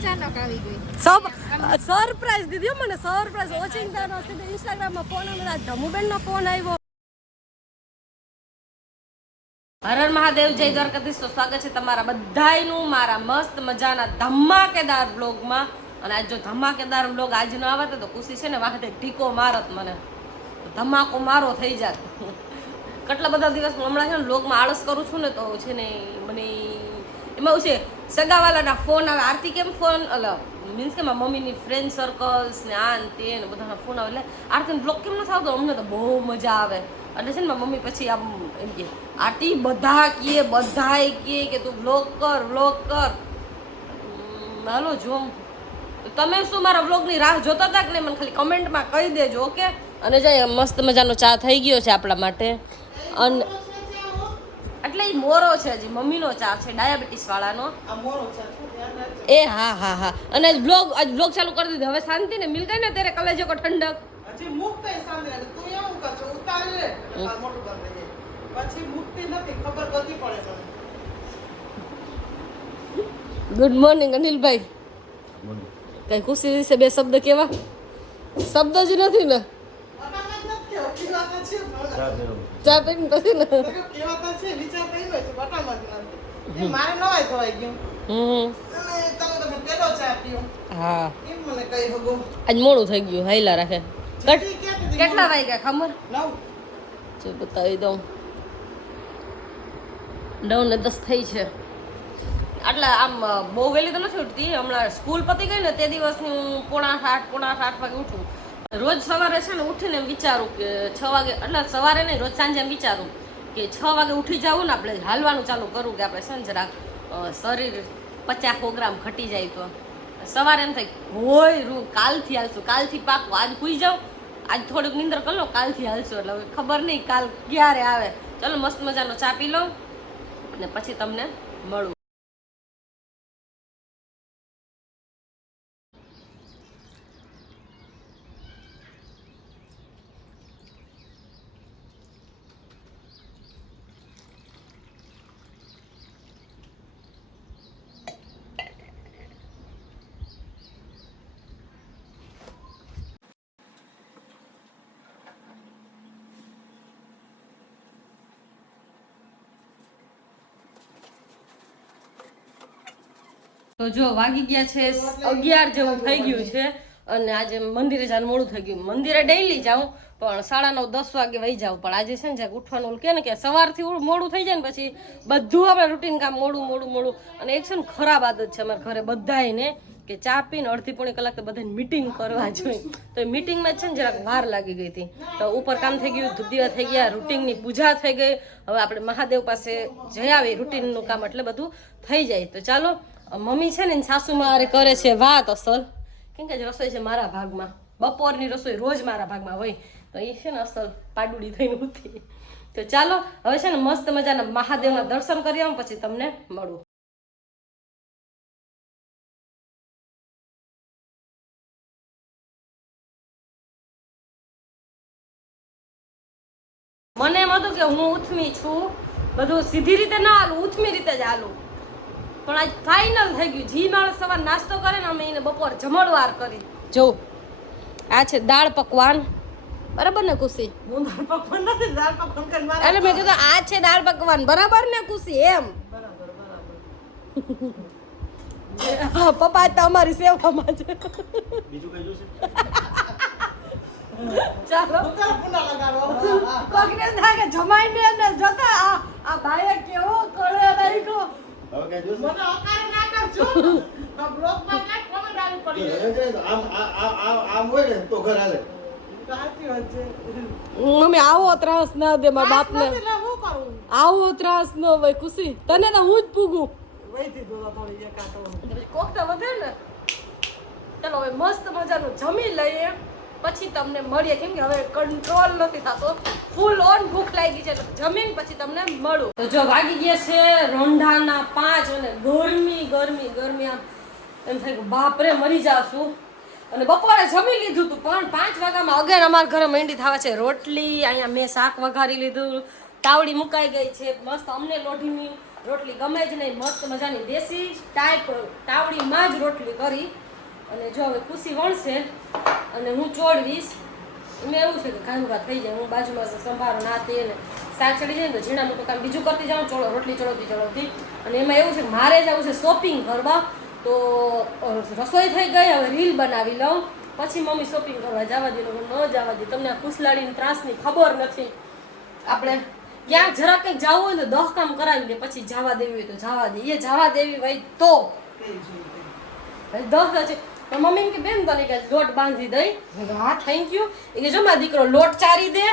અચાનક આવી ગઈ. સરપ્રાઈઝ દીધી મને, સરપ્રાઈઝ. ઓચિંતા નો ઇન્સ્ટાગ્રામમાં ફોન આવ્યો ધમુબેન નો ફોન આવ્યો. હર હર મહાદેવ, જય દ્વારકાધીશ. તો સ્વાગત છે તમારા બધાયનું મારા મસ્ત મજાના ધમાકેદાર બ્લોગમાં અને આજ જો ધમાકેદાર બ્લોગ આજ ન આવે તો ખુશી છે ને વાહતે ટીકો મારત મને. ધમાકો મારો થઈ જાત. કેટલા બધા દિવસ હમણાં છે ને બ્લોગમાં આળસ કરું છું ને, તો છે ને, મને એમાં એવું છે સગાવાલાના ફોન આવે, આરતી કેમ ફોન? અલ, મીન્સ કે મારા મમ્મીની ફ્રેન્ડ સર્કલ્સ ને આ ને તે ને બધાના ફોન આવે, એટલે આરતીનો બ્લોક કેમ નથી આવતો? અમને તો બહુ મજા આવે. એટલે છે ને મારી મમ્મી પછી આમ, એમ કે, આરતી, બધા કીએ, બધાય કીએ કે તું બ્લોક કર બ્લોક કર. હાલો, જો તમે શું મારા વ્લોગની રાહ જોતા હતા કે નહીં? મને ખાલી કમેન્ટમાં કહી દેજો ઓકે અને જાય, મસ્ત મજાનો ચા થઈ ગયો છે આપણા માટે. અને એટલે એ મોરો છે હજી મમ્મીનો ચા છે ડાયાબિટીસ વાળાનો. એ હા હા હા. અને આજ બ્લોગ આજ બ્લોગ ચાલુ કરી દીધો. હવે શાંતિ ને મિલ ગઈ ને ત્યારે કલેજો કો ઠંડક. હજી મુકતે સાંભળે ને તું એવું કરશો ઉતારી લે. આ મોટું કરી દઈએ. પછી મુકતી નથી ખબર બધી પડે તને. ગુડ મોર્નિંગ અનિલભાઈ. કઈ ખુશી વિશે બે શબ્દ કેવા? શબ્દ જ નથી ને બટાકા જ નથી કેવું પીવાતા છે પણ. હા આજ મોડું થઈ ગયું હાઈલા રાખે? કેટલા વાગ્યા ખબર જો બતાવી દઉં નવ ને દસ થઈ છે આટલા આમ બહુ વહેલી તો નથી ઉઠતી હમણાં સ્કૂલ પતી ગઈ ને તે દિવસની હું પોણા આઠ પોણા આઠ વાગે ઉઠું રોજ સવારે છે ને ઉઠીને વિચારું કે છ વાગે, એટલે સવારે નહીં, રોજ સાંજે વિચારું કે છ વાગે ઉઠી જવું ને આપણે હાલવાનું ચાલુ કરું કે આપણે છે ને જરાક શરીર પચાસ ગ્રામ ઘટી જાય તો. સવારે એમ થાય, હોય રૂ, કાલથી હાલશું, કાલથી પાકું, આજ કુઈ જાઉં, આજ થોડુંક નિંદર કરી લો, કાલથી હાલશું. એટલે હવે ખબર નહીં, કાલ ક્યારે આવે. ચલો, મસ્ત મજાનો ચા પી લો અને પછી તમને મળું. તો જો વાગી ગયા છે અગિયાર જેવું થઈ ગયું છે અને આજે મંદિરે જવાનું મોડું થઈ ગયું. મંદિરે ડેઈલી જાઉં, પણ સાડા નવ, દસ વાગે વહી જાઉં. પણ આજે છે ને જરાક ઉઠવાનું કે ને કે સવારથી મોડું થઈ જાય ને પછી બધું આપણે રૂટીન કામ મોડું મોડું મોડું. અને એક છે ને ખરાબ આદત છે અમારા ઘરે બધાને કે ચા પીને અડધી પોણી કલાક તો બધાને મિટિંગ કરવા જોઈએ. તો એ મિટિંગમાં છે ને, જરાક વાર લાગી ગઈ હતી. તો ઉપર કામ થઈ ગયું, ધૂપ દીવા થઈ ગયા રૂટિનની પૂજા થઈ ગઈ. હવે આપણે મહાદેવ પાસે જઈ આવી રૂટિનનું કામ એટલે બધું થઈ જાય. તો ચાલો મમ્મી છે ને સાસુ હારે કરે છે વાત અસલ. કેમ કે રસોઈ છે મારા ભાગમાં. બપોરની રસોઈ રોજ મારા ભાગમાં હોય. તો એ છે ને અસલ પાડુડી થઈને ઉઠી. તો ચાલો, હવે છે ને મસ્ત મજાના મહાદેવના દર્શન કરી આવું, પછી તમને મળું. મને એમ હતું કે હું ઉથમી છું. બધું સીધી રીતે ના હાલું, ઉથમી રીતે જ હાલું. પણ આજ ફાઇનલ થઈ ગયું. જી માણસ સવાર નાસ્તો કરે ને અમે એને બપોર જમણવાર કરી. જો આ છે દાળ પકવાન. બરાબર ને ખુશી હું દાળ પકવાન નથી દાળ પકવાન કરીને એટલે મેં કીધું આ છે દાળ પકવાન. બરાબર ને ખુશી એમ? બરાબર બરાબર. હા, પપ્પા તો અમારી સેવામાં છે. ચાલો. ચાલ પુના લગાડો. હા, હા. કોકને થાય કે જમાઈને એને જોતા આ આ ભાઈએ કેવો કરે રાખ્યો મને અકારે ના કરજો આ બ્લોકમાં કાંઈ comment આવી પડી સાચી વાત મમ્મી આવો ત્રાસ ના દે મારા બાપને. નથી એટલે હું કરું? આવો ત્રાસ ન હોય ખુશી. તને તો હું જ પૂગું વહીથી દોડા થોડી એક આંટો કોકતા વધે ને. ચલો હવે મસ્ત મજાનું જમી લઈએ. પછી તમને મળીએ. કેમ કે હવે કંટ્રોલ નથી થતો. ફૂલ ઓન ભૂખ લાગી છે. જમીન પછી તમને મળું. તો જો વાગી ગયા છે રોંઢાના પાંચ અને ગરમી ગરમી ગરમી આમ. એમ થાય કે બાપરે મરી જાશું. અને બપોરે જમી લીધું હતું પણ પાંચ વાગ્યામાં અગેન અમારા ઘરે મંડી થવા છે. રોટલી, અહીંયા મેં શાક વઘારી લીધું, તાવડી મુકાઈ ગઈ છે. મસ્ત અમને લોઢીની રોટલી ગમે જ નહીં, મસ્ત મજાની દેશી ટાઈપ તાવડીમાં જ રોટલી કરી. અને જો હવે ખુશી વણશે અને હું ચોડવીશ મેં એવું છે કે વાત થઈ જાય. હું બાજુમાં સંભારો ના તે શાક ચડી જાય ને તો ઝીણા મોટું કામ બીજું કરતી જાઉં, ચોળો રોટલી ચડોતી ચડોતી. અને એમાં એવું છે મારે જવું છે શોપિંગ કરવા. તો રસોઈ થઈ ગઈ, હવે રીલ બનાવી લઉં. પછી મમ્મી શોપિંગ કરવા જવા દે ન જવા દે. તમને આ કુસલાડીની ત્રાસની ખબર નથી. આપણે ક્યાંક જરાક કંઈક જવું હોય ને દહ કામ કરાવી દે, પછી જવા દેવી હોય તો જવા દે. એ જવા દેવી હોય તો. ભાઈ છે. મમ્મી કે, બેન, તને કે લોટ બાંધી દઈ. હા થેન્ક યુ એ કે, જો, મારો દીકરો લોટ ચારી દે,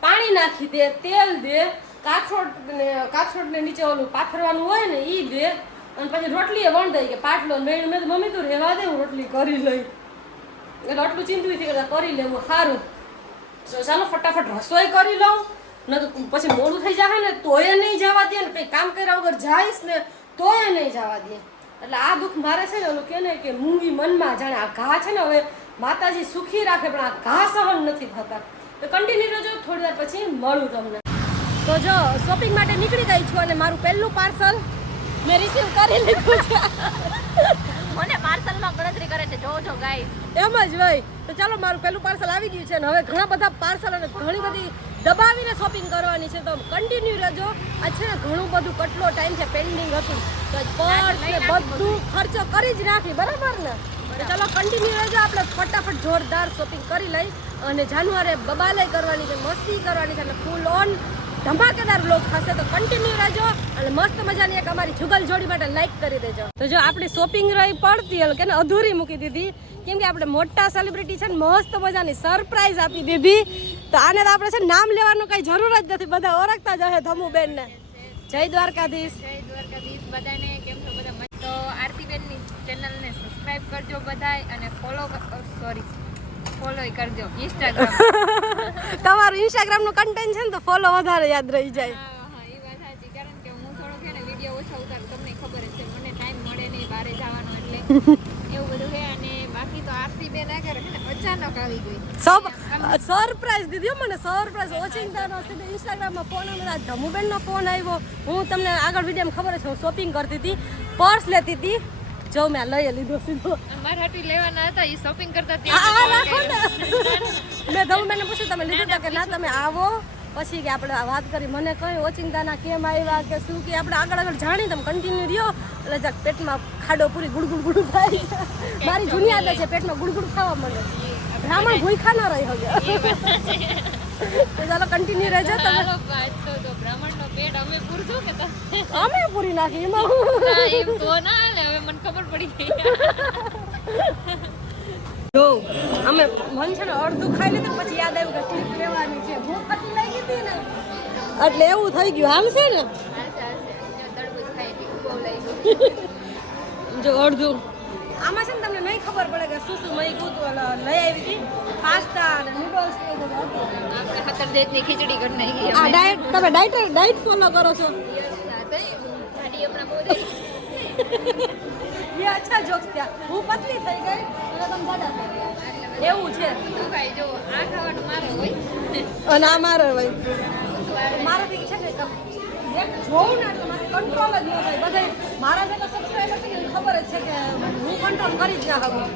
પાણી નાખી દે, તેલ દે, કાથરોડ ને કાથરોટ ને નીચે ઓલું પાથરવાનું હોય ને એ દે. અને પછી રોટલી વણ દઈ કે પાટલો મેં મેં મમ્મી તું રહેવા દે, હું રોટલી કરી લઈ એટલે આટલું ચિંતવી થઈ કરતા કરી લેવું સારું. ચાલો ફટાફટ રસોઈ કરી લઉં ન તો પછી મોડું થઈ જાય ને તોય નહીં જવા દે ને કંઈ કામ કર્યા વગર જઈશ ને તોય નહીં જવા દે. એટલે આ દુઃખ મારે છે ને ઓલું કે ને કે મૂંગી મનમાં જાણે આ ઘા છે ને હવે માતાજી સુખી રાખે પણ આ ઘા સહન નથી થતા. તો કન્ટિન્યુ રહેજો, થોડી વાર પછી મળું તમને. તો જો શોપિંગ માટે નીકળી ગઈ છું અને મારું પહેલું પાર્સલ મેં રિસીવ કરી લીધું છે. મને પાર્સલમાં ગણતરી કરે છે. જો જો ગાઈસ એમ જ ભાઈ. તો ચાલો મારું પહેલું પાર્સલ આવી ગયું છે અને હવે ઘણા બધા પાર્સલ અને ઘણી બધી દબાવીને શોપિંગ કરવાની છે. તો કન્ટિન્યુ રહેજો. આ છે ને ઘણું બધું કેટલો ટાઈમ છે પેન્ડિંગ હતું. તો પર્સ ને બધું ખર્ચો કરી જ નાખી બરાબર ને? તો ચાલો કન્ટિન્યુ રહેજો. આપણે ફટાફટ જોરદાર શોપિંગ કરી લઈ અને જાન્યુઆરી બબાલે કરવાની છે મસ્તી કરવાની છે અને ફૂલ ઓન ધમાકેદાર બ્લોગ થશે તો કન્ટિન્યુ રહેજો અને મસ્ત મજાની એક અમારી જુગલ જોડી માટે લાઈક કરી દેજો. તો જો આપણી શોપિંગ રહી પડતી, એટલે કે અધૂરી મૂકી દીધી. કેમ કે આપણે મોટા સેલિબ્રિટી છે ને, મસ્ત મજાની સરપ્રાઈઝ આપી દીધી. તો આને તો આપણે છે નામ લેવાનું કઈ જરૂર જ નથી. બધા ઓળખતા જ હશે ધમુબેન ને જય દ્વારકાધીશ. જય દ્વારકાધીશ બધાને. કેમ છો બધા? તો આરતીબેનની ચેનલને સબસ્ક્રાઈબ કરજો બધાય અને ફોલો સોરી ફોલો કરજો ઇન્સ્ટાગ્રામ તમારું ઇન્સ્ટાગ્રામનું કન્ટેન્ટ છે ને તો ફોલો વધારે યાદ રહી જાય. હા હા એ વાત સાચી. કારણ કે હું થોડો છે ને વીડિયો ઓછા ઉતારું તમને ખબર છે. મને ટાઈમ મળે નહીં બહારે જવાનો એટલે. એવું બધું છે અને બાકી તો આરતીબેન આગળ છે ને અચાનક આવી ગઈ. સબ સરપ્રાઈઝ દીધી મને સરપ્રાઈઝ ઓચિંતાનો સીધો ઇન્સ્ટાગ્રામમાં ફોન આવ્યો ધમુબેનનો ફોન આવ્યો. હું તમને આગળ વિડીયોમાં ખબર છે હું શોપિંગ કરતી હતી પર્સ લેતી હતી. જો મેં લઈ લીધો સીધો. મારા હાટી લેવાના હતા એ શોપિંગ કરતા ત્યાં રાખો ને. મેં ધમુબેનને પૂછ્યું તમે લીધું કે ના તમે આવો? પછી કે આપણે આ વાત કરી મને કઈ ઓચિંતાના કેમ આવ્યા કે શું કે આપણે આગળ આગળ જાણી તમે કન્ટિન્યુ રહ્યો. એટલે જરાક પેટમાં ખાડો પૂરી ગુડગુડ ગુડ થાય મારી જૂની આદત છે પેટમાં ગુડગુડ ખાવા મળે બ્રાહ્મણ ભૂખા ન રહી હવે. તો ચાલો કન્ટિન્યુ રહેજો તમે. બ્રાહ્મણનો પેટ અમે પૂરજો કે અમે પૂરી નાખી એમાં. એમ તો ના હાલે હવે મને ખબર પડી ગઈ. જો અમે મન છે ને અડધું ખાઈ લીધું પછી યાદ આવ્યું કે ક્લિપ લેવાની છે. ભૂખ હતી લાગી ગઈ ને. એટલે એવું થઈ ગયું. આમ છે ને? જો લઈ અડધું. આમાં છે ને તમને નહીં ખબર પડે કે શું શું મહી ગયું લઈ આવી હતી. પાસ્તા અને નૂડલ્સ ને એવું બધું આપણે દેશની ખીચડી કરી નાખી આ ડાયટ તમે ડાયટ ડાયટ ફોલો કરો છો? ગાડી હમણાં બહુ એ અચ્છા જોક્સ ત્યાં હું પતલી થઈ ગઈ અને તમે જાડા થઈ ગયા. એવું છે. તું ભાઈ જો આ ખાવાનું મારું હોય. અને આ મારો ભાઈ મારાથી છે ને જોઉં ને એટલે મારે કંટ્રોલ જ ન થાય. બધે મારા જેટલા સબસ્ક્રાઈબર છે ને ખબર જ છે કે હું કંટ્રોલ કરી જ ના શકું.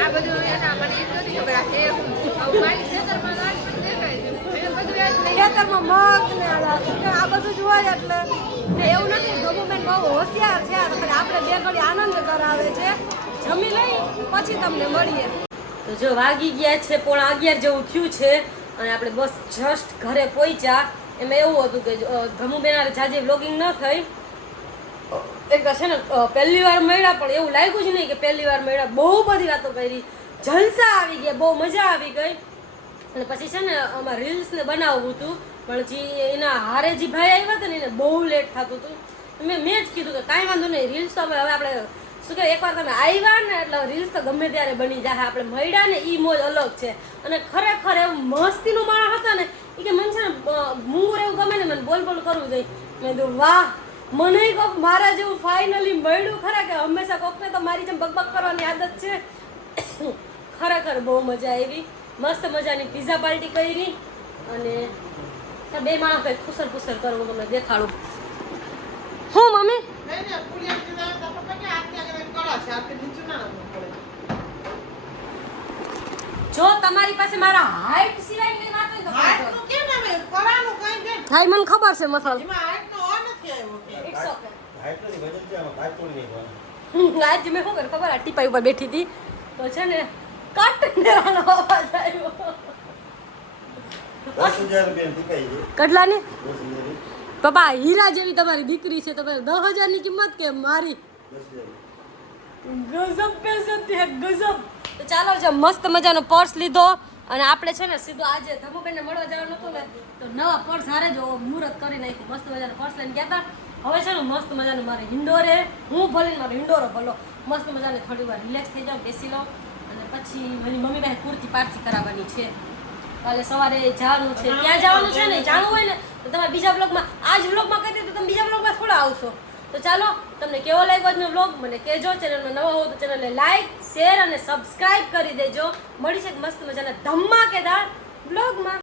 આ બધું એના મને એમ નથી ખબર. આ મારી ખેતરમાં મગ ને આ બધું જ હોય એટલે એવું નથી ગમુબેન બહુ હોશિયાર તો જો વાગી ગયા છે, પોણા અગિયાર જેવું થયું છે અને આપણે બસ જસ્ટ ઘરે પહોંચ્યા. એમાં એવું હતું કે ધમુબેન જાજે વ્લોગિંગ ન થઈ. એક છે ને પહેલી વાર મળ્યા, પણ એવું લાગ્યું જ નહીં કે પહેલી વાર મળ્યા. બહુ બધી વાતો કરી. જલસા આવી ગયા, બહુ મજા આવી ગઈ. અને પછી છે ને અમારે રીલ્સને બનાવવું હતું. પણ જે એના હારે જે ભાઈ આવ્યા હતા ને, એને બહુ લેટ થતું હતું. મેં મેં જ કીધું કે કાંઈ વાંધો નહીં રીલ્સ તો હવે આપણે શું કે એકવાર તમે આવ્યા ને એટલે રીલ્સ તો ગમે ત્યારે બની જાય. આપણે મળ્યા ને એ મોજ અલગ છે. અને ખરેખર એવું મસ્તીનું માણસ હતા ને એ કે મને છે ને મૂંગુર એવું ગમે ને મને બોલ બોલ કરવું જોઈએ. મેં કીધું, વાહ, મને કોક મારા જેવું ફાઇનલી મળ્યું ખરા કે હંમેશા કોકને તો મારી જેમ બકબક કરવાની આદત છે. ખરેખર બહુ મજા આવી. મસ્ત મજાની પીઝા પાર્ટી કરી. અને બે માણસ કઈ ખુસર ખુસર કરવું તમને દેખાડું. હું મમ્મી નહીં, નહીં, ના જો તમારી પાસે મારા હાઈટ સિવાય કઈ વાત હોય તો હાઈટનું કેમ આવે? કળાનું કંઈ બેન. હા ઈ મને ખબર છે મસલ એમાં હાથનો અ નથી આવ્યો કે. It's હાઈટની વજન છે આમાં હાઈટ કોણ નાખવાનું. હમ, આજ મેં શું કર્યું ખબર આ ટીપાઈ ઉપર બેઠી હતી તો છે ને કટ દેવાનો અવાજ આવ્યો 10000 રૂપિયા ટીપાઈ. કેટલાની દસ હજારની. પપ્પા હીરા જેવી તમારી દીકરી છે તમારે દસ હજારની કિંમત કે મારી. ગજબ પૈસા હે ગજબ. તો ચાલો છે મસ્ત મજાનો પર્સ લીધો અને આપણે છે ને સીધો આજે ધમુબેનને મળવા જવાનું હતું ને તો નવા પર્સ હારે જો મુહૂર્ત કરી નાખ્યું મસ્ત મજાનો પર્સ લઈને ગયા હતા. હવે છે ને મસ્ત મજાનો મારે હિંડોરે હું ભલે ને મારો હિંડોરો ભલો. મસ્ત મજાને થોડી વાર રિલેક્સ થઈ જાઉં બેસી લઉં. અને પછી મારી મમ્મી પાસે કુર્તી પારસી કરાવવાની છે. કાલે સવારે જવાનું છે. ત્યાં જવાનું છે ને, જાણવું હોય ને, તો તમે બીજા બ્લોગમાં આ જ બ્લોગમાં કહી દીધું તમે બીજા બ્લોગમાં થોડા આવશો. તો ચાલો, તમને કેવો લાગ્યો આજનો બ્લોગ? મને કહેજો. ચેનલમાં નવા હો તો ચેનલને લાઈક, શેર અને સબસ્ક્રાઈબ કરી દેજો. મળી છે મસ્ત મજાના ધમાકેદાર બ્લોગમાં.